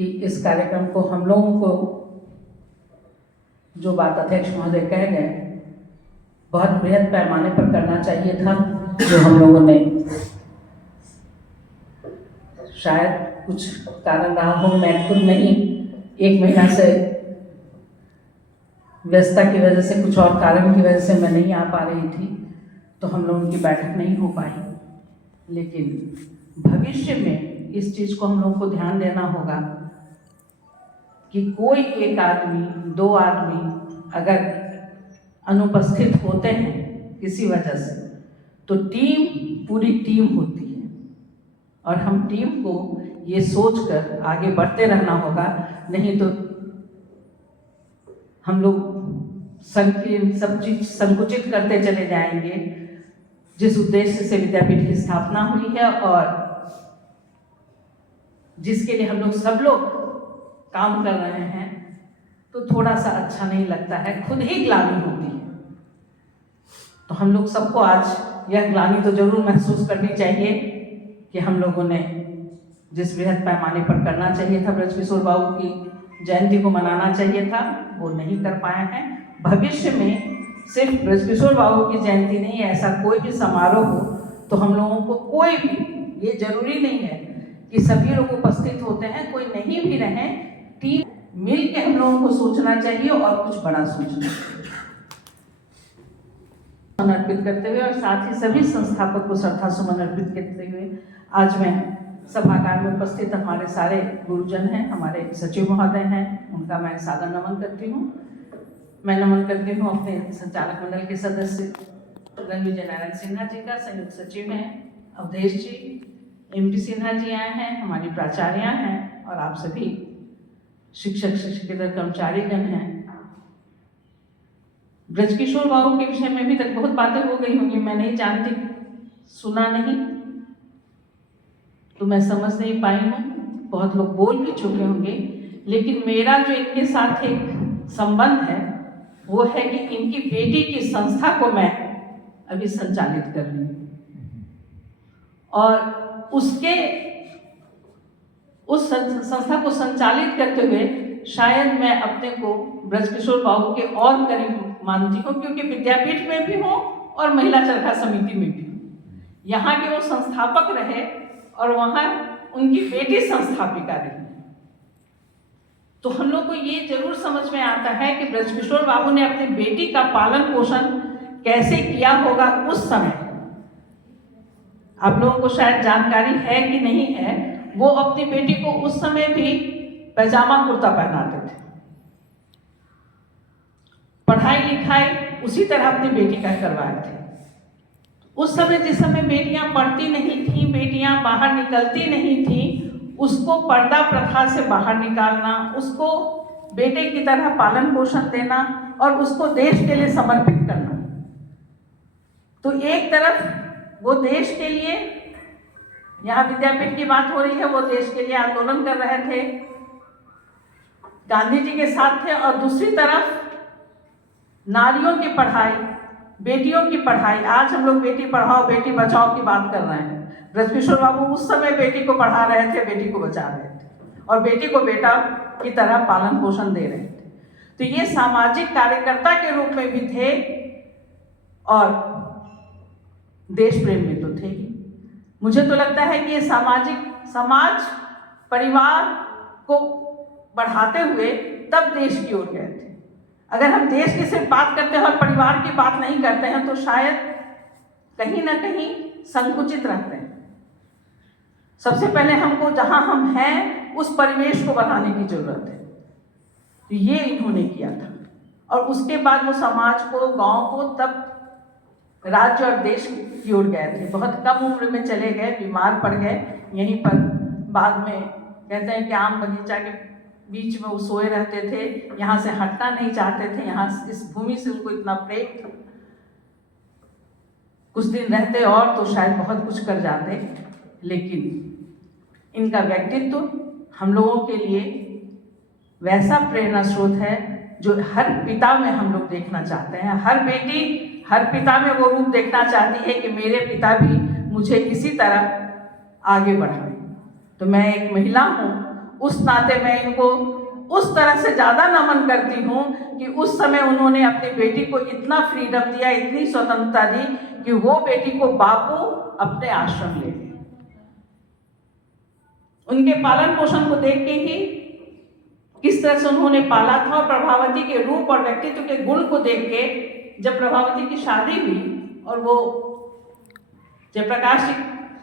कि इस कार्यक्रम को हम लोगों को जो बात अध्यक्ष महोदय कह गए बहुत बृहद पैमाने पर करना चाहिए था, जो हम लोगों ने शायद कुछ कारण रहा हो, मैं खुद नहीं, 1 महीना से व्यस्तता की वजह से, कुछ और कारण की वजह से मैं नहीं आ पा रही थी, तो हम लोगों की बैठक नहीं हो पाई। लेकिन भविष्य में इस चीज़ को हम लोगों को ध्यान देना होगा कि कोई एक आदमी, 2 आदमी अगर अनुपस्थित होते हैं किसी वजह से, तो टीम पूरी टीम होती है और हम टीम को ये सोचकर आगे बढ़ते रहना होगा। नहीं तो हम लोग सब चीज संकुचित करते चले जाएंगे, जिस उद्देश्य से विद्यापीठ की स्थापना हुई है और जिसके लिए हम लोग सब लोग काम कर रहे हैं, तो थोड़ा सा अच्छा नहीं लगता है, खुद ही ग्लानि होती है। तो हम लोग सबको आज यह ग्लानि तो जरूर महसूस करनी चाहिए कि हम लोगों ने जिस बृहद पैमाने पर करना चाहिए था, ब्रजकिशोर बाबू की जयंती को मनाना चाहिए था, वो नहीं कर पाए हैं। भविष्य में सिर्फ ब्रजकिशोर बाबू की जयंती नहीं, ऐसा कोई भी समारोह हो तो हम लोगों को, कोई भी, ये जरूरी नहीं है कि सभी लोग उपस्थित होते हैं, कोई नहीं भी रहे, टीम मिल के हम लोगों को सोचना चाहिए और कुछ बड़ा सोचना चाहिए। अर्पित करते हुए और साथ ही सभी संस्थापक को श्रद्धा सुमन अर्पित करते हुए आज मैं सभागार में उपस्थित हमारे सारे गुरुजन हैं, हमारे सचिव महोदय हैं, उनका मैं सादर नमन करती हूँ। मैं नमन करती हूँ अपने संचालक मंडल के सदस्य रणविजय नारायण सिन्हा जी का, संयुक्त सचिव हैं अवधेश जी, एमपी सिन्हा जी आए हैं, हमारी प्राचार्या हैं और आप सभी शिक्षक शिक्षकेतर कर्मचारीगण हैं। ब्रजकिशोर बाबू के विषय में भी तक बहुत बातें हो गई होंगी, मैं नहीं जानती, सुना नहीं तो मैं समझ नहीं पाई हूँ, बहुत लोग बोल भी चुके होंगे। लेकिन मेरा जो इनके साथ एक संबंध है वो है कि इनकी बेटी की संस्था को मैं अभी संचालित कर रही हूँ और उस संस्था को संचालित करते हुए शायद मैं अपने को ब्रजकिशोर बाबू के और करीब मानती हूँ, क्योंकि विद्यापीठ में भी हूँ और महिला चरखा समिति में भी हूँ। यहाँ के वो संस्थापक रहे और वहाँ उनकी बेटी संस्थापिका रही। तो हम लोग को ये जरूर समझ में आता है कि ब्रजकिशोर बाबू ने अपनी बेटी का पालन पोषण कैसे किया होगा उस समय। आप लोगों को शायद जानकारी है कि नहीं है, वो अपनी बेटी को उस समय भी पैजामा कुर्ता पहनाते थे, पढ़ाई लिखाई उसी तरह अपनी बेटी का करवाए थे। उस समय, जिस समय बेटियां पढ़ती नहीं थी, बेटियां बाहर निकलती नहीं थी, उसको पर्दा प्रथा से बाहर निकालना, उसको बेटे की तरह पालन पोषण देना और उसको देश के लिए समर्पित करना। तो एक तरफ वो देश के लिए, यहाँ विद्यापीठ की बात हो रही है, वो देश के लिए आंदोलन कर रहे थे, गांधी जी के साथ थे, और दूसरी तरफ नारियों की पढ़ाई, बेटियों की पढ़ाई। आज हम लोग बेटी पढ़ाओ बेटी बचाओ की बात कर रहे हैं, ब्रजकिशोर बाबू उस समय बेटी को पढ़ा रहे थे, बेटी को बचा रहे थे और बेटी को बेटा की तरह पालन पोषण दे रहे थे। तो ये सामाजिक कार्यकर्ता के रूप में भी थे और देश प्रेम में तो थे ही। मुझे तो लगता है कि ये समाज परिवार को बढ़ाते हुए तब देश की ओर गए थे। अगर हम देश की सिर्फ बात करते हैं और परिवार की बात नहीं करते हैं तो शायद कहीं ना कहीं संकुचित रहते हैं। सबसे पहले हमको जहां हम हैं उस परिवेश को बनाने की जरूरत है, तो ये इन्होंने किया था। और उसके बाद वो समाज को, गांव को, तब राज्य और देश की ओर गए थे। बहुत कम उम्र में चले गए, बीमार पड़ गए यहीं पर। बाद में कहते हैं कि आम बगीचा के बीच में वो सोए रहते थे, यहाँ से हटना नहीं चाहते थे, यहाँ इस भूमि से उनको इतना प्रेम था। कुछ दिन रहते और तो शायद बहुत कुछ कर जाते, लेकिन इनका व्यक्तित्व हम लोगों के लिए वैसा प्रेरणा स्रोत है जो हर पिता में हम लोग देखना चाहते हैं। हर बेटी हर पिता में वो रूप देखना चाहती है कि मेरे पिता भी मुझे इसी तरह आगे बढ़ाएं। तो मैं एक महिला हूँ उस नाते मैं इनको उस तरह से ज़्यादा नमन करती हूँ कि उस समय उन्होंने अपनी बेटी को इतना फ्रीडम दिया, इतनी स्वतंत्रता दी कि वो बेटी को बापू अपने आश्रम ले गए। उनके पालन पोषण को देख के ही किस तरह से उन्होंने पाला था, और प्रभावती के रूप और व्यक्तित्व के गुण को देख के जब प्रभावती की शादी हुई और वो जयप्रकाश जी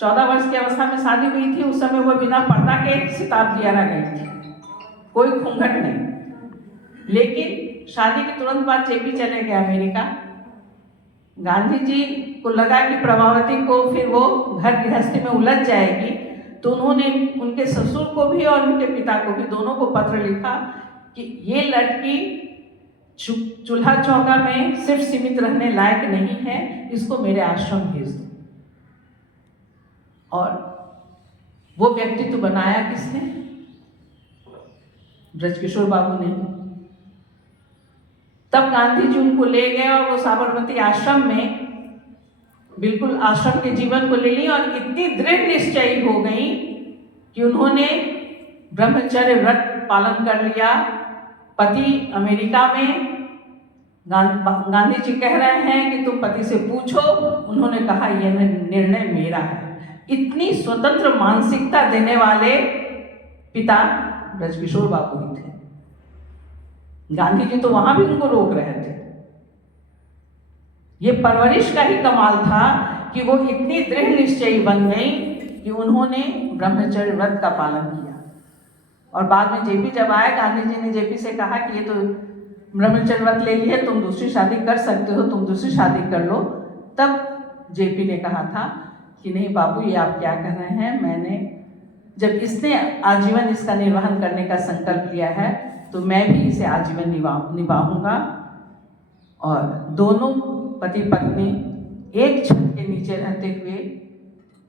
14 वर्ष की अवस्था में शादी हुई थी, उस समय वो बिना पर्दा के सिताबदियारा गई थी, कोई घूंघट नहीं। लेकिन शादी के तुरंत बाद जेपी चले गए अमेरिका। गांधी जी को लगा कि प्रभावती को फिर वो घर गृहस्थी में उलझ जाएगी, तो उन्होंने उनके ससुर को भी और उनके पिता को भी, दोनों को पत्र लिखा कि ये लड़की चूल्हा चौका में सिर्फ सीमित रहने लायक नहीं है, इसको मेरे आश्रम भेज दो। और वो व्यक्तित्व बनाया किसने? ब्रजकिशोर बाबू ने। तब गांधी जी उनको ले गए और वो साबरमती आश्रम में बिल्कुल आश्रम के जीवन को ले ली, और इतनी दृढ़ निश्चयी हो गई कि उन्होंने ब्रह्मचर्य व्रत पालन कर लिया। पति अमेरिका में, गांधी जी कह रहे हैं कि तुम पति से पूछो, उन्होंने कहा यह निर्णय मेरा है। इतनी स्वतंत्र मानसिकता देने वाले पिता ब्रजकिशोर बाबू ही थे। गांधी जी तो वहां भी उनको रोक रहे थे। ये परवरिश का ही कमाल था कि वो इतनी दृढ़ निश्चयी बन गई कि उन्होंने ब्रह्मचर्य व्रत का पालन किया। और बाद में जेपी जब आए, गांधी जी ने जेपी से कहा कि ये तो ब्रह्मचर्य व्रत ले लिए, तुम दूसरी शादी कर सकते हो, तुम दूसरी शादी कर लो। तब जेपी ने कहा था कि नहीं बाबू, ये आप क्या कर रहे हैं, मैंने जब इसने आजीवन इसका निर्वहन करने का संकल्प लिया है तो मैं भी इसे आजीवन निभाऊंगा। और दोनों पति पत्नी एक छत के नीचे रहते हुए,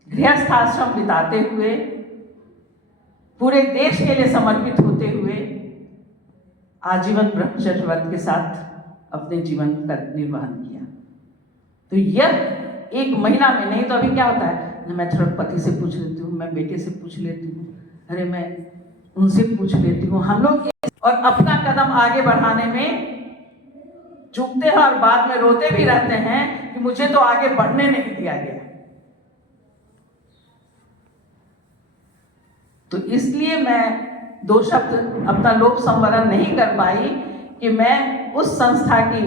गृहस्थ आश्रम बिताते हुए, पूरे देश के लिए समर्पित होते हुए आजीवन ब्रह्मचर्य व्रत के साथ अपने जीवन का निर्वहन किया। तो यह एक महिला में, नहीं तो अभी क्या होता है, मैं थोड़ा पति से पूछ लेती हूँ, मैं बेटे से पूछ लेती हूँ, अरे मैं उनसे पूछ लेती हूँ। हम लोग और अपना कदम आगे बढ़ाने में चूकते हैं और बाद में रोते भी रहते हैं कि मुझे तो आगे बढ़ने नहीं दिया गया। तो इसलिए मैं दो शब्द अपना लोभ संवरण नहीं कर पाई कि मैं उस संस्था की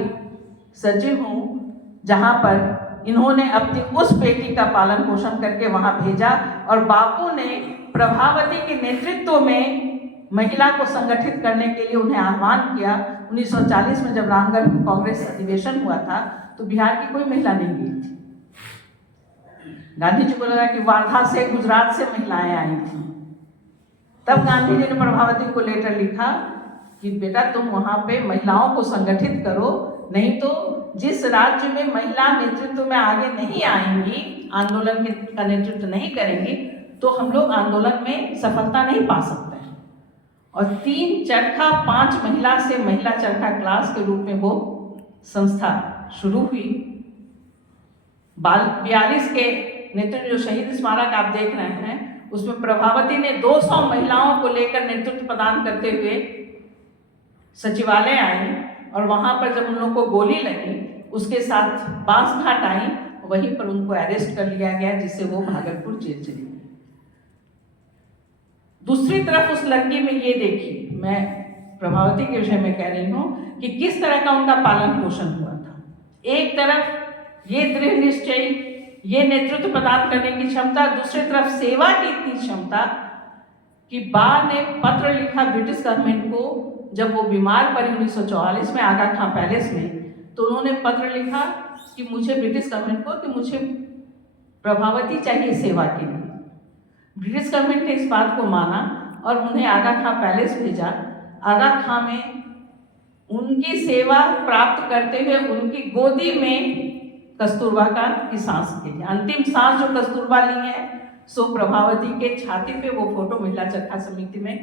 सचिव हूँ जहाँ पर इन्होंने अपनी उस बेटी का पालन पोषण करके वहाँ भेजा, और बापू ने प्रभावती के नेतृत्व में महिला को संगठित करने के लिए उन्हें आह्वान किया। 1940 में जब रामगढ़ में कांग्रेस अधिवेशन हुआ था तो बिहार की कोई महिला नहीं गई थी। गांधी जी को लगा कि वार्धा से, गुजरात से महिलाएं आई थी। तब गांधी जी ने प्रभावती को लेटर लिखा कि बेटा तुम वहाँ पे महिलाओं को संगठित करो, नहीं तो जिस राज्य में महिला नेतृत्व में आगे नहीं आएंगी, आंदोलन का नेतृत्व नहीं करेंगी, तो हम लोग आंदोलन में सफलता नहीं पा सकते हैं। और 3 चरखा 5 महिला से महिला चरखा क्लास के रूप में वो संस्था शुरू हुई। 42 के नेतृत्व जो शहीद स्मारक आप देख रहे हैं, उसमें प्रभावती ने 200 महिलाओं को लेकर नेतृत्व प्रदान करते हुए सचिवालय आई, और वहां पर जब उन लोगों को गोली लगी, उसके साथ बांसघाट आई, वहीं पर उनको अरेस्ट कर लिया गया, जिससे वो भागलपुर जेल चली गई। दूसरी तरफ उस लड़की में ये देखिए, मैं प्रभावती के विषय में कह रही हूँ कि किस तरह का उनका पालन पोषण हुआ था। एक तरफ ये दृढ़ निश्चय, ये नेतृत्व प्रदान करने की क्षमता, दूसरी तरफ सेवा की इतनी क्षमता कि बा ने पत्र लिखा ब्रिटिश गवर्नमेंट को, जब वो बीमार पड़ी 1944 में आगा खां पैलेस में, तो उन्होंने पत्र लिखा कि मुझे ब्रिटिश गवर्नमेंट को कि मुझे प्रभावती चाहिए सेवा के लिए। ब्रिटिश गवर्नमेंट ने इस बात को माना और उन्हें आगा खां पैलेस भेजा। आगा खां में उनकी सेवा प्राप्त करते हुए उनकी गोदी में कस्तूरबा की सांस ली, अंतिम सांस जो कस्तूरबा ली है, सो प्रभावती के छाती पे वो फोटो महिला चरखा समिति में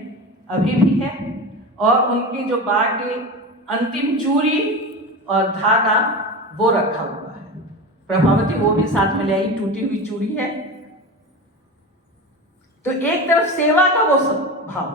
अभी भी है, और उनकी जो बा की अंतिम चूड़ी और धागा वो रखा हुआ है। प्रभावती वो भी साथ में ले आई, टूटी हुई चूड़ी है। तो एक तरफ सेवा का वो भाव,